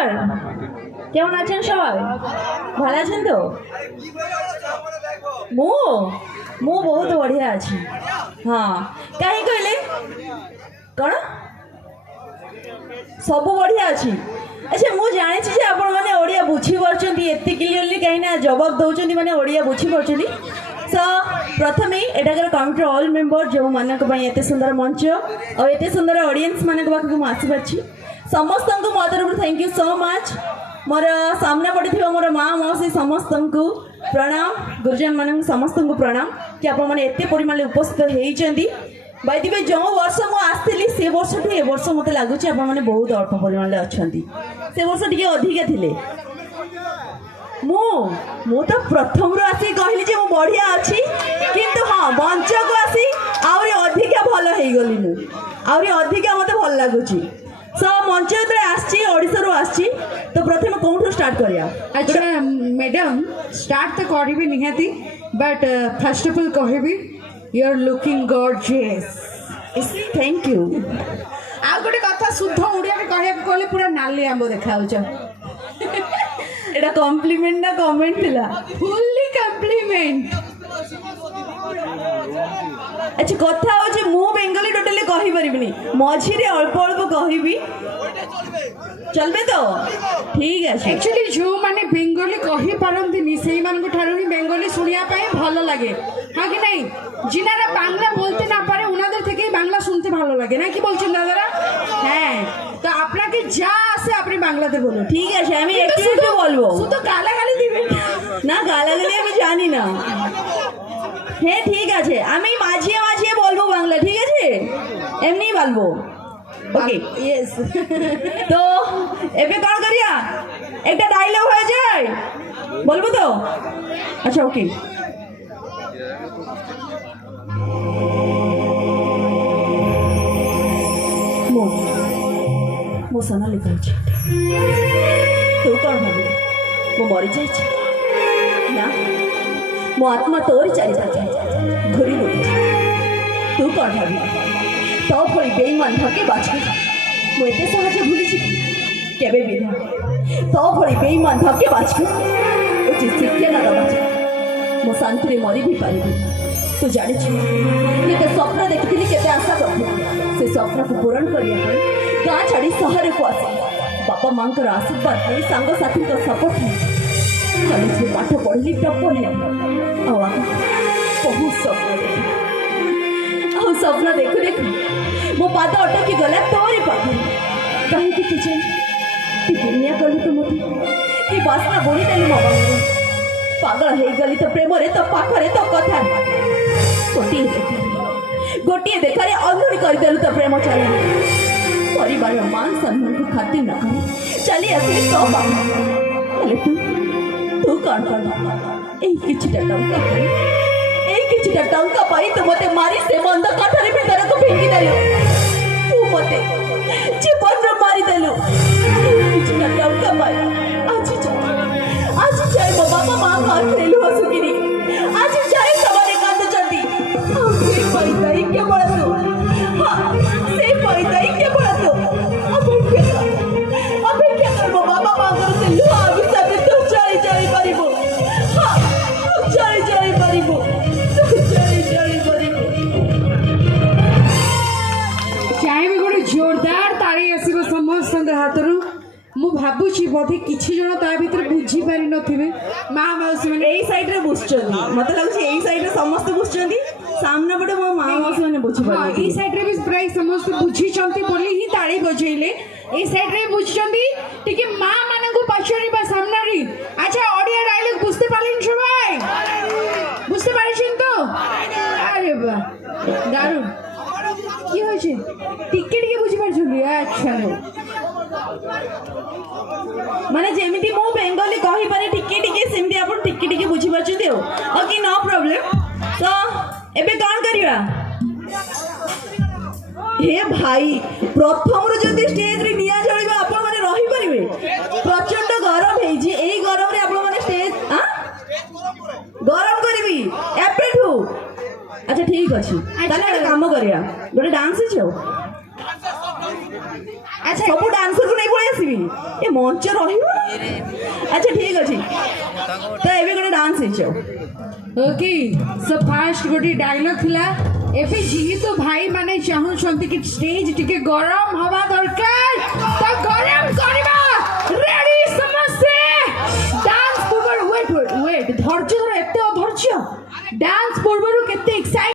নমস্কার, কেমন আছেন সবাই? ভালো আছেন তো? মু মু বহুত বঢ়িয়া আছে। হ্যাঁ, কাহি কইলে কଣ ସବୁ ବଢିଆ ଅଛି। ଆଚ୍ଛା, ମୁଁ ଜାଣିଛି ଯେ ଆପଣମାନେ ଓଡ଼ିଆ ବୁଝିପାରୁଛନ୍ତି ଏତେ କ୍ଲିୟରଲି, କାହିଁକିନା ଜବାବ ଦେଉଛନ୍ତି ମାନେ ଓଡ଼ିଆ ବୁଝିପାରୁଛନ୍ତି। ତ ପ୍ରଥମେ ଏଠାକାର କମିଟିର ଅଲ୍ ମେମ୍ବର ଯେଉଁମାନଙ୍କ ପାଇଁ ଏତେ ସୁନ୍ଦର ମଞ୍ଚ ଆଉ ଏତେ ସୁନ୍ଦର ଅଡ଼ିଏନ୍ସ ମାନଙ୍କ ପାଖକୁ ମୁଁ ଆସିପାରିଛି, ସମସ୍ତଙ୍କୁ ମୋ ତରଫରୁ ଥ୍ୟାଙ୍କ ୟୁ ସୋ ମଚ୍। ମୋର ସାମ୍ନା ପଡ଼ିଥିବା ମୋର ମା ମାଉସୀ ସମସ୍ତଙ୍କୁ ପ୍ରଣାମ, ଗୁରୁଜନ ମାନଙ୍କୁ ସମସ୍ତଙ୍କୁ ପ୍ରଣାମ କି ଆପଣମାନେ ଏତେ ପରିମାଣରେ ଉପସ୍ଥିତ ହେଇଛନ୍ତି। ବାଇଦିବେ ଯେଉଁ ବର୍ଷ ମୁଁ ଆସିଥିଲି ସେ ବର୍ଷଠୁ ଏ ବର୍ଷ ମୋତେ ଲାଗୁଛି ଆପଣମାନେ ବହୁତ ଅଳ୍ପ ପରିମାଣରେ ଅଛନ୍ତି। ସେ ବର୍ଷ ଟିକେ ଅଧିକା ଥିଲେ। ମୁଁ ତ ପ୍ରଥମରୁ ଆସିକି କହିଲି ଯେ ମୁଁ ବଢ଼ିଆ ଅଛି, କିନ୍ତୁ ହଁ ମଞ୍ଚକୁ ଆସି ଆହୁରି ଅଧିକା ଭଲ ହେଇଗଲି। ମୁଁ ଆହୁରି ଅଧିକା ମୋତେ ଭଲ ଲାଗୁଛି। ମଞ୍ଚ ଯେତେବେଳେ ଆସିଛି, ଓଡ଼ିଶାରୁ ଆସିଛି, ତ ପ୍ରଥମେ କେଉଁଠୁ ଷ୍ଟାର୍ଟ କରିବା? ଆଚ୍ଛା ମ୍ୟାଡ଼ାମ୍, ଷ୍ଟାର୍ଟ ତ କରିବି ନିହାତି, ବଟ୍ ଫାର୍ଷ୍ଟ ଅଫ୍ ଅଲ୍ କହିବି you are looking gorgeous. Thank you. ଆଉ ଗୋଟେ କଥା ଶୁଦ୍ଧ ଓଡ଼ିଆରେ କହିବାକୁ ଗଲେ ପୁରା ନାଲି ଆମ୍ବ ଦେଖାଯାଉଛ। এটা কমপ্লিমেন্ট না কমেন্ট ଥିଲା? Fully compliment. আচ্ছা, কথা হচ্ছে ମୁଁ বেঙ্গলি টোটালি কহিপারিবিনি, মঝিরে অল্প অল্প কহিবি, চলবে তো? ঠিক আছে। एक्चुअली जो माने बेंगली कहि पारंतिनी सेही मानक ठारू ही बेंगली सुनिया पाए ভালো লাগে, হ্যাঁ কি নাই? जिनारा बांग्ला बोलते ना पारे उनाদের থেকেই বাংলা শুনতে ভালো লাগে, না কি বলছেন দাদারা? হ্যাঁ, তো আপনাকে যা আসে আপনি বাংলাতে বলুন। ঠিক আছে, আমি একটু একটু বলবো। শুধু গালাগালি দিবেন না, গালাগালি আমি জানি না। হ্যাঁ ঠিক আছে, আমি মাঝিয়ে মাঝিয়ে বলবো বাংলা, ঠিক আছে? এমনি বলবো। ওকে, ইয়েস। তো এবে কଣ করিয়া? একটা ডায়লগ হয়ে যায়, বলবো তো? আচ্ছা ওকে। ମୋ ସୋନାଲି କହୁଛି, ତୁ କ'ଣ ଭାବିଲୁ ମୁଁ ମରିଯାଇଛି? ନା, ମୋ ଆତ୍ମା ତୋରି ଚାରିପାଖେ ଘୁରି ବୁଲୁଛି। ତୁ କ'ଣ ଭାବିଲୁ ତୋ ଭଳି ବେଇମାନ ଧକେବାଜକୁ ମୁଁ ଏତେ ସହଜେ ଭୁଲିଛି? କେବେ ବି ନୁହେଁ। ତୋ ଭଳି ବେଇମାନ ଧକେବାଜକୁ ଉଚିତ ଶିକ୍ଷା ନ ଦେବା ଯାଏ ମୁଁ ଶାନ୍ତିରେ ମରି ବି ପାରିବି। ତୁ ଜାଣିଛୁ କେତେ ସ୍ୱପ୍ନ ଦେଖିଥିଲି, କେତେ ଆଶା କରିଥିଲି। ସେ ସ୍ୱପ୍ନକୁ ପୂରଣ କରିବା ପାଇଁ ଗାଁ ଛାଡ଼ି ସହରକୁ ଆସି ବାପା ମାଙ୍କର ଆଶୀର୍ବାଦ ନେଇ ସାଙ୍ଗସାଥୀଙ୍କ ସପୋର୍ଟ ନେଇ କଲେଜରେ ପାଠ ପଢ଼ିଲି, ଟପର ହେଲି। ଆଉ ବହୁତ ସ୍ୱପ୍ନ ଦେଖିଲି। ଆଉ ସ୍ୱପ୍ନ ଦେଖୁ ଦେଖୁ ମୋ ପାଦ ଅଟକି ଗଲା ତୋରି ପାଖରେ। କାହିଁକି ତୁ ଜାଣି ତୁ ଦୁନିଆ କଲୁ ତ ମୋତେ, କି ବାସ୍ନା ବୁଣିଦେଲୁ ମୋ ବାଙ୍ଗରେ। ପାଗଳ ହେଇଗଲି ତ ପ୍ରେମରେ, ତ ପାଖରେ, ତ କଥା। ଗୋଟିଏ ଦେଖାରେ ଅଲୁଡ଼ି କରିଦେଲୁ ତ ପ୍ରେମ ଚାଲି। ପରିବାର ମାନ ସମ୍ମାନକୁ ଖାତିର ନ କରି ଚାଲି ଆସିଲି ତୋ ପାଖ। ହେଲେ ତୁ କ'ଣ କଲୁ? ଏଇ କିଛିଟା ଟଙ୍କା ପାଇଁ ତୁ ମୋତେ ମାରି ସେ ବନ୍ଧ କାଠରେ ଭିତରକୁ ଫିଙ୍ଗିଦେଲୁ। ତୁ ମୋତେ ଜୀବନରୁ ମାରିଦେଲୁ। କିଛିଟା ଟଙ୍କା ପାଇଁ ଆଜି ଯାଏ ମୋ ବାପା ମାଙ୍କ ଆଖିରେ ଲୁହ ଶୁଖିନି। ଆଜି ଯାଏ ସେମାନେ କାନ୍ଦୁଛନ୍ତି। ସେ ପଇସାଇ କେବଳ ତୁ, ସେ ପଇସାଇ କେବଳ ତୁ। ଅପେକ୍ଷା କର ମୋ ବାପା ମାଙ୍କର ସେ ଲୁହ ଅଭିଶାପରେ ତୁ ଚଳି ପାରିବୁ। ଚଳି ପାରିବୁ। ଚାହିଁବି ଗୋଟେ ଜୋରଦାର ତାଳି ଆସିବ ସମସ୍ତଙ୍କ ହାତରୁ। ମୁଁ ଭାବୁଛି ବୋଧେ କିଛି ଜଣ ତା ଭିତରେ ବୁଝିପାରି ନଥିବେ। ମା ମାଉସୀ ମାନେ ଏଇ ସାଇଡରେ ବୁଝୁଛନ୍ତି, ମତେ ଲାଗୁଛି ଏଇ ସାଇଡରେ ସମସ୍ତେ ବୁଝୁଛନ୍ତି। ସାମ୍ନା ପଟେ ମୋ ମା ମାଉସୀ ମାନେ ବୁଝିପାରିବେ। ଏଇ ସାଇଡରେ ବି ପ୍ରାୟ ସମସ୍ତେ ବୁଝିଛନ୍ତି ବୋଲି ହିଁ ତାଳି ବଜେଇଲେ। এই সাইডে বুঝছেন, টিকে মা মানকু পচারিবা সামনারে। আচ্ছা, অডিও ডায়লগ বুঝতে পারলেন সবাই? বুঝতে পারছেন তো? আরে বাহ, দারুণ। কি হয়েছে? টিকে টিকে বুঝি পারছেন? আচ্ছা, মানে যেমিতি ମୁଁ ବେଙ୍ଗଲି କହିପାରେ ଟିକେ ଟିକେ, ସେମିତି ଆପଣ ଟିକେ ଟିକେ ବୁଝିପାରୁଛନ୍ତି। ଆଉ ଓକେ, ନୋ ପ୍ରୋବ୍ଲେମ। ତ ଏବେ କ'ଣ କରିବା? हे भाई, प्रथम जदि स्टेज रे निया जळिबा आपण माने रही परिबे? प्रचंड गरम हेजी। एई गरम रे आपण माने स्टेज गरम करबी एपेठू। अच्छा ठीक अछि, ताले एक काम करिया, गोटे डांस छै। अच्छा, सब डांसर को नहीं पळे आसीबी। ଏ ମଞ୍ଚ ରହିବ ନା ଆଚ୍ଛା ଠିକ ଅଛି ତ ଏବେ ଗୋଟେ ଡାନ୍ସ ହେଇଛ ओके सो फास्ट गोटे डायलॉग थिला एबे जेहेतु भाई माने चाहुछंती कि स्टेज टिके गरम हवा दरकार तो गरम करबा रेडी समझे डांस पूर्व वेट धैर्य धर एते अधैर्य डांस पूर्व केते एक्साइट